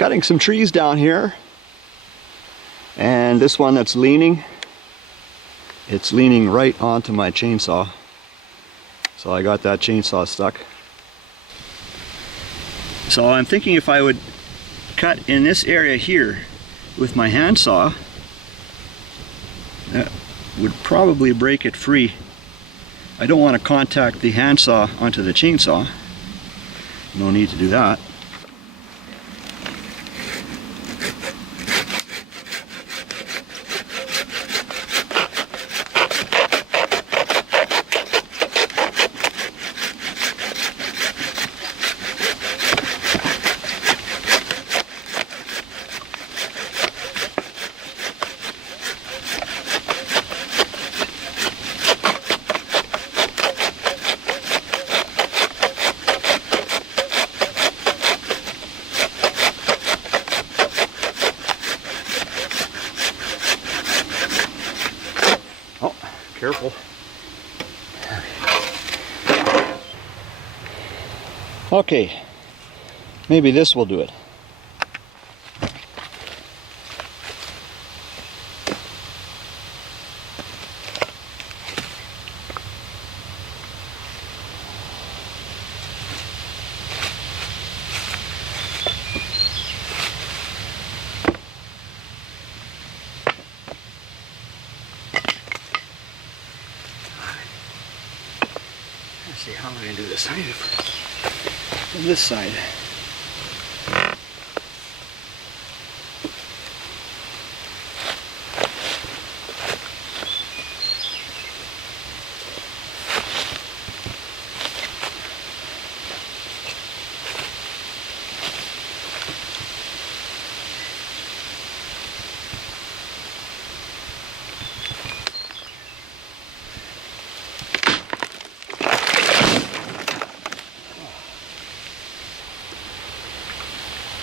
cutting some trees down here, and this one that's leaning, it's leaning right onto my chainsaw. So I got that chainsaw stuck. So I'm thinking if I would cut in this area here with my handsaw, that would probably break it free. I don't want to contact the handsaw onto the chainsaw. No need to do that. Careful. Okay, maybe this will do it. Let's see, how am I going to do this? I need to from this side.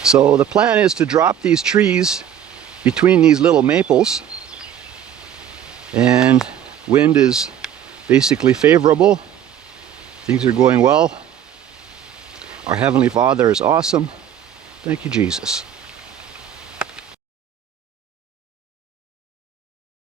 So the plan is to drop these trees between these little maples, and wind is basically favorable. Things are going well. Our Heavenly Father is awesome. Thank you, Jesus.